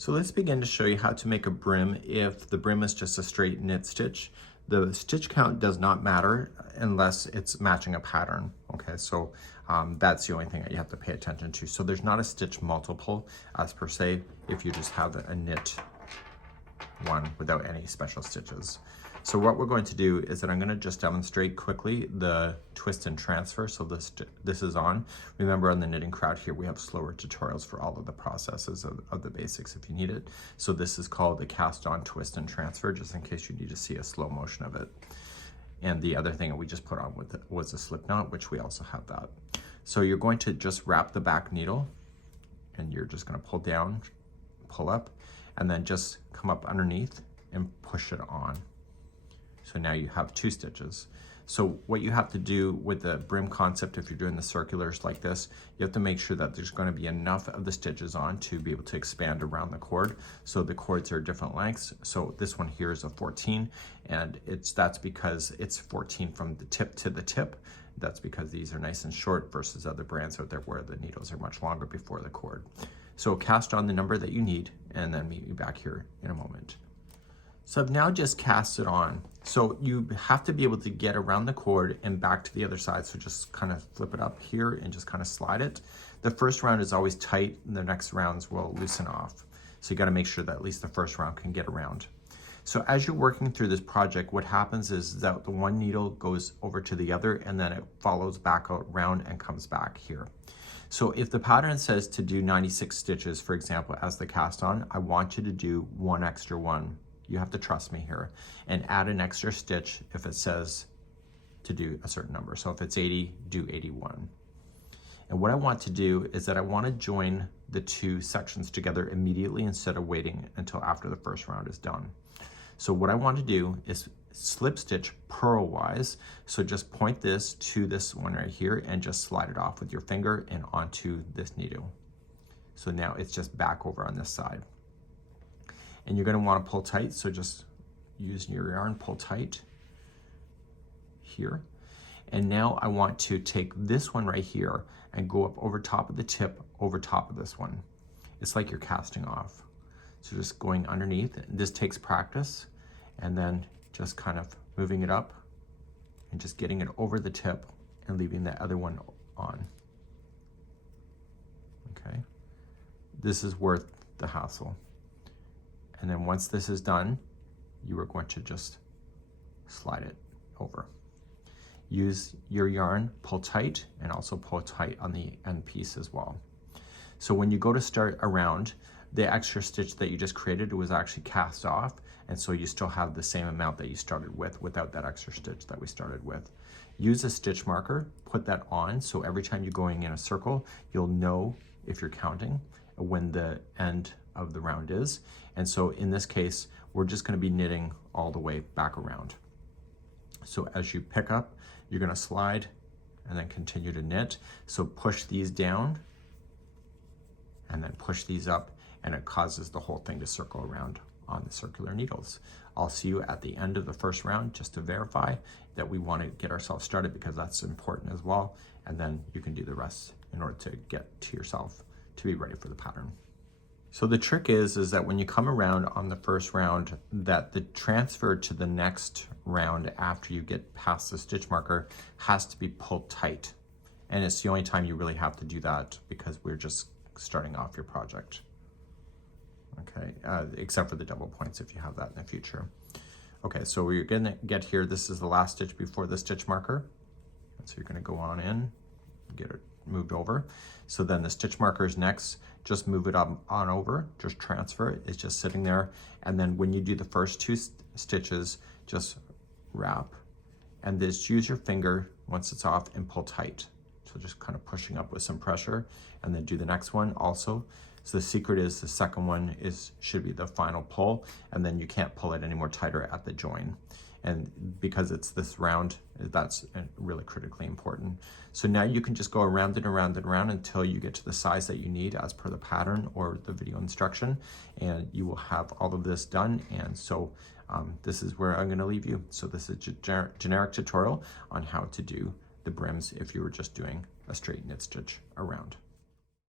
So let's begin to show you how to make a brim if the brim is just a straight knit stitch. The stitch count does not matter unless it's matching a pattern. Okay, so that's the only thing that you have to pay attention to. So there's not a stitch multiple as per se if you just have a knit one without any special stitches. So what we're going to do is that I'm going to just demonstrate quickly the twist and transfer. So this is on. Remember, on the Knitting Crowd here, we have slower tutorials for all of the processes of the basics if you need it. So this is called the cast on twist and transfer, just in case you need to see a slow motion of it. And the other thing that we just put on with it was a slip knot, which we also have that. So you're going to just wrap the back needle and you're just going to pull down, pull up, and then just come up underneath and push it on. So now you have 2 stitches. So what you have to do with the brim concept, if you're doing the circulars like this, you have to make sure that there's going to be enough of the stitches on to be able to expand around the cord. So the cords are different lengths. So this one here is a 14, and that's because it's 14 from the tip to the tip. That's because these are nice and short versus other brands out there where the needles are much longer before the cord. So cast on the number that you need and then meet me back here in a moment. So I've now just cast it on. So you have to be able to get around the cord and back to the other side. So just kind of flip it up here and just kind of slide it. The first round is always tight and the next rounds will loosen off. So you got to make sure that at least the first round can get around. So as you're working through this project, what happens is that the one needle goes over to the other and then it follows back around and comes back here. So if the pattern says to do 96 stitches, for example, as the cast on, I want you to do 1 extra one. You have to trust me here and add an extra stitch if it says to do a certain number. So if it's 80, do 81. And what I want to do is that I want to join the 2 sections together immediately instead of waiting until after the first round is done. So what I want to do is slip stitch purlwise. So just point this to this one right here and just slide it off with your finger and onto this needle. So now it's just back over on this side. And you're going to want to pull tight, so just use your yarn, pull tight here. And now I want to take this one right here and go up over top of the tip, over top of this one. It's like you're casting off. So just going underneath. This takes practice, and then just kind of moving it up and just getting it over the tip and leaving the other one on. Okay, this is worth the hassle. And then once this is done, you are going to just slide it over. Use your yarn, pull tight, and also pull tight on the end piece as well. So when you go to start a round, the extra stitch that you just created was actually cast off, and so you still have the same amount that you started with without that extra stitch that we started with. Use a stitch marker, put that on, so every time you're going in a circle, you'll know if you're counting when the end of the round is. And so in this case, we're just going to be knitting all the way back around. So as you pick up, you're going to slide and then continue to knit. So push these down and then push these up, and it causes the whole thing to circle around on the circular needles. I'll see you at the end of the first round just to verify that we want to get ourselves started, because that's important as well. And then you can do the rest in order to get to yourself to be ready for the pattern. So the trick is that when you come around on the first round, that the transfer to the next round after you get past the stitch marker has to be pulled tight. And it's the only time you really have to do that, because we're just starting off your project. Okay, except for the double points if you have that in the future. Okay, so we're gonna get here. This is the last stitch before the stitch marker. So you're gonna go on in, get it moved over. So then the stitch marker is next. Just move it on over, just transfer it. It's just sitting there. And then when you do the first 2 stitches, just wrap and just use your finger once it's off and pull tight. So just kind of pushing up with some pressure, and then do the next one also. So the secret is the second one should be the final pull, and then you can't pull it any more tighter at the join. And because it's this round, that's really critically important. So now you can just go around and around and around until you get to the size that you need as per the pattern or the video instruction, and you will have all of this done. And so this is where I'm going to leave you. So this is a generic tutorial on how to do the brims if you were just doing a straight knit stitch around.